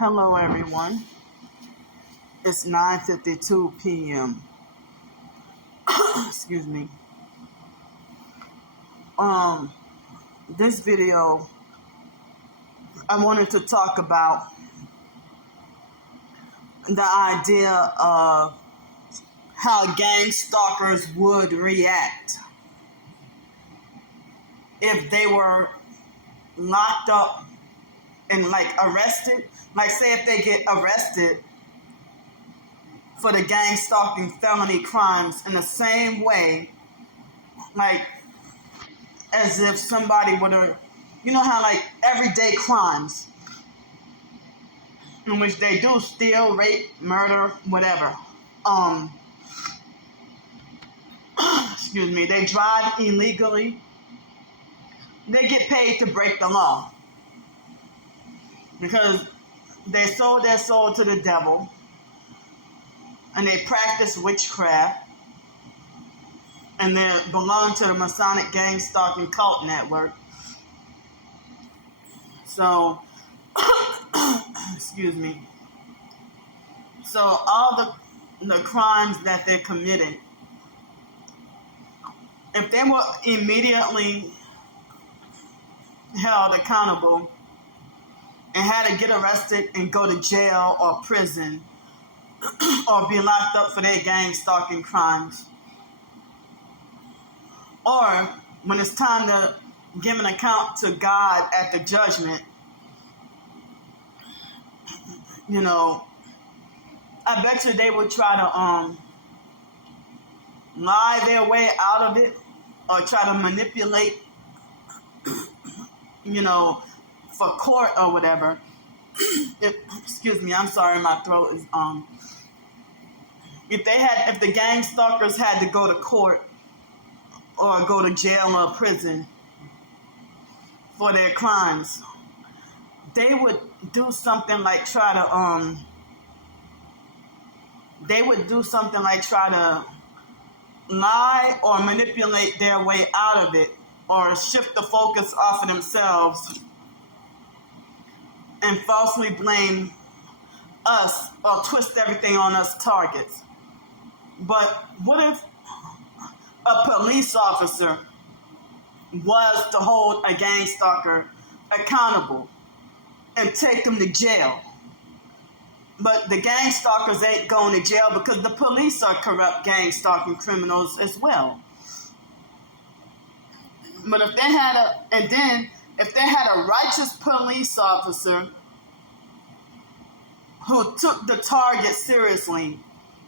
Hello everyone. It's 9:52 p.m. Excuse me. This video I wanted to talk about the idea of how gang stalkers would react if they were locked up and arrested. Say if they get arrested for the gang stalking felony crimes in the same way, as if somebody would have, how everyday crimes in which they do steal, rape, murder, whatever. Excuse me, they drive illegally. They get paid to break the law because they sold their soul to the devil and they practice witchcraft and they belong to the Masonic gang stalking cult network. So, excuse me. So all the crimes that they committed, if they were immediately held accountable and had to get arrested and go to jail or prison or be locked up for their gang stalking crimes, or when it's time to give an account to God at the judgment, I bet you they would try to lie their way out of it or try to manipulate, for court or whatever. Excuse me, I'm sorry, my throat is if the gang stalkers had to go to court or go to jail or prison for their crimes, they would do something like try to lie or manipulate their way out of it or shift the focus off of themselves and falsely blame us or twist everything on us targets. But what if a police officer was to hold a gang stalker accountable and take them to jail? But the gang stalkers ain't going to jail because the police are corrupt gang stalking criminals as well. But if they had a righteous police officer who took the target seriously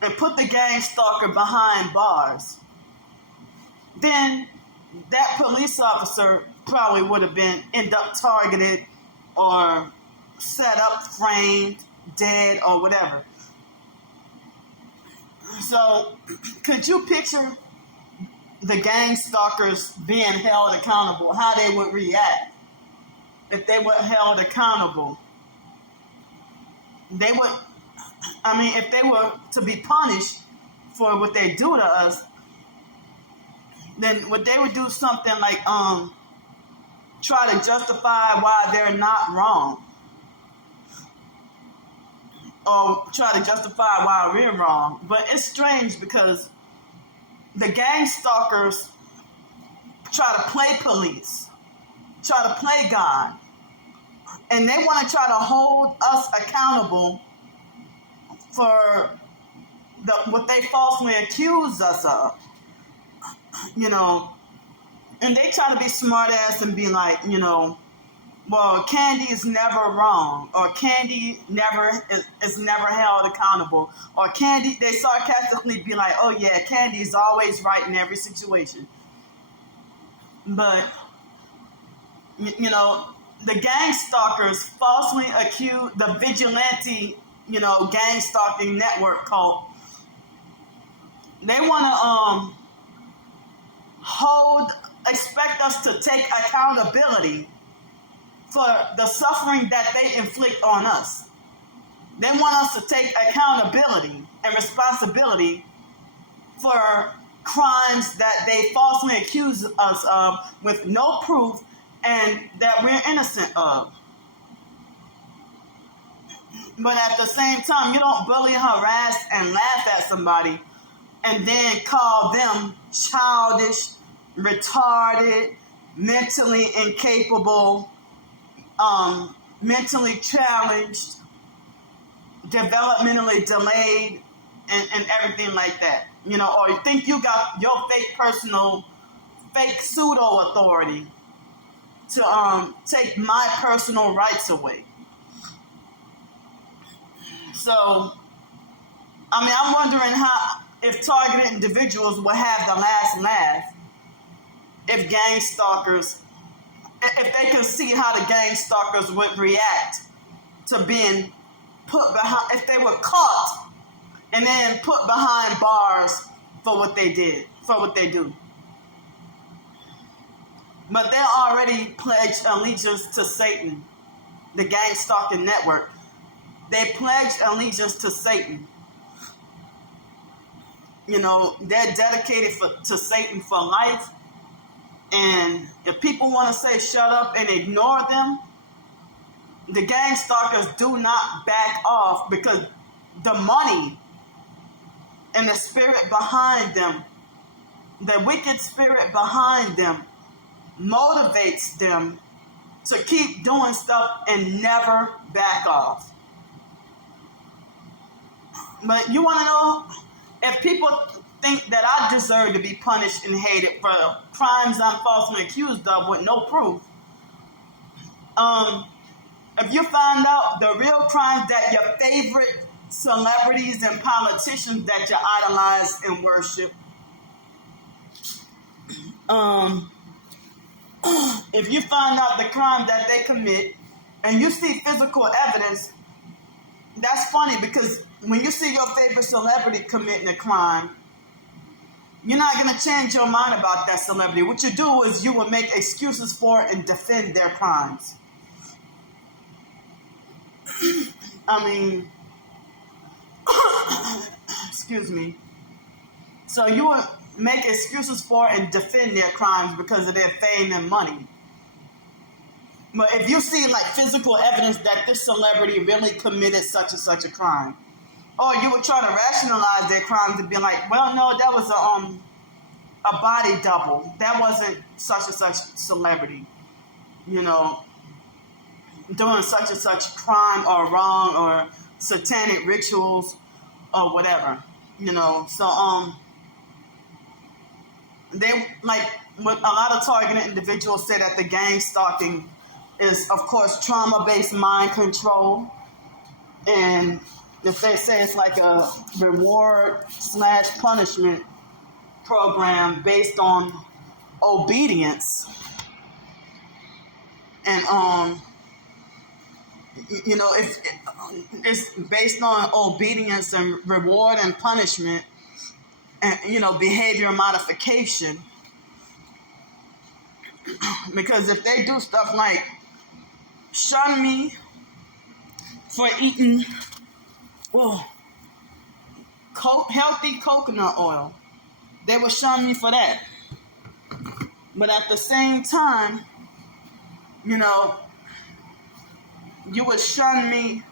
and put the gang stalker behind bars, then that police officer probably would have end up targeted or set up, framed, dead, or whatever. So, could you picture the gang stalkers being held accountable, how they would react if they were held accountable? If they were to be punished for what they do to us, then they would do something like try to justify why they're not wrong, or try to justify why we're wrong. But it's strange because the gang stalkers try to play police, try to play God, and they want to try to hold us accountable for what they falsely accuse us of, and they try to be smart ass and be like, well, Candy is never wrong, or Candy is never held accountable, or Candy, they sarcastically be like, oh yeah, Candy is always right in every situation. But, the gang stalkers falsely accuse the vigilante, gang stalking network cult. They want to expect us to take accountability for the suffering that they inflict on us. They want us to take accountability and responsibility for crimes that they falsely accuse us of with no proof and that we're innocent of. But at the same time, you don't bully, harass, and laugh at somebody and then call them childish, retarded, mentally incapable, mentally challenged, developmentally delayed, and everything like that. Or you think you got your fake pseudo authority to take my personal rights away. So, I'm wondering if targeted individuals will have the last laugh if gang stalkers, if they can see how the gang stalkers would react to being put behind, if they were caught and then put behind bars for what they did, for what they do. But they already pledged allegiance to Satan, the gang stalking network. They pledged allegiance to Satan. They're dedicated to Satan for life. And if people want to say shut up and ignore them, the gang stalkers do not back off, because the money and the spirit behind them, the wicked spirit behind them, motivates them to keep doing stuff and never back off. But you want to know, if people think that I deserve to be punished and hated for crimes I'm falsely accused of with no proof, if you find out the real crimes that your favorite celebrities and politicians that you idolize and worship, if you find out the crime that they commit and you see physical evidence, that's funny, because when you see your favorite celebrity committing a crime, you're not going to change your mind about that celebrity. What you do is you will make excuses for it and defend their crimes. Excuse me. So you will make excuses for and defend their crimes because of their fame and money. But if you see physical evidence that this celebrity really committed such and such a crime, or you would try to rationalize their crimes and be like, well, no, that was a body double. That wasn't such and such celebrity, doing such and such crime or wrong or satanic rituals or whatever, So they what a lot of targeted individuals say, that the gang stalking is, of course, trauma-based mind control, and if they say it's like a reward/punishment program based on obedience, and if it's based on obedience and reward and punishment, and behavior modification, because if they do stuff like shun me for eating healthy coconut oil, they will shun me for that. But at the same time, you would shun me.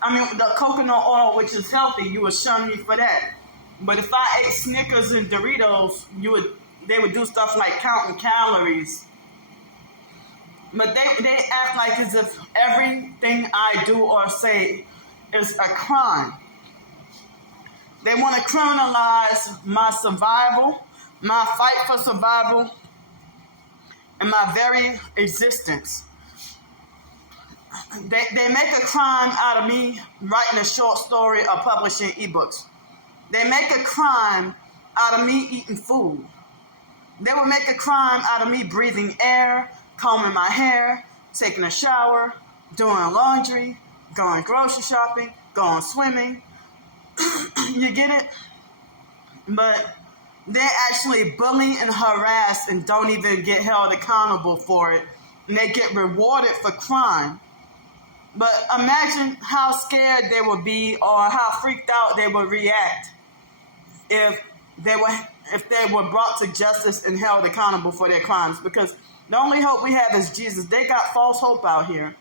The coconut oil, which is healthy, you would shun me for that. But if I ate Snickers and Doritos, they would do stuff like counting calories. But they act like as if everything I do or say is a crime. They want to criminalize my survival, my fight for survival, and my very existence. They make a crime out of me writing a short story or publishing ebooks. They make a crime out of me eating food. They will make a crime out of me breathing air, combing my hair, taking a shower, doing laundry, going grocery shopping, going swimming. You get it? But they actually bully and harass and don't even get held accountable for it. And they get rewarded for crime. But imagine how scared they would be, or how freaked out they would react if they were brought to justice and held accountable for their crimes. Because the only hope we have is Jesus. They got false hope out here.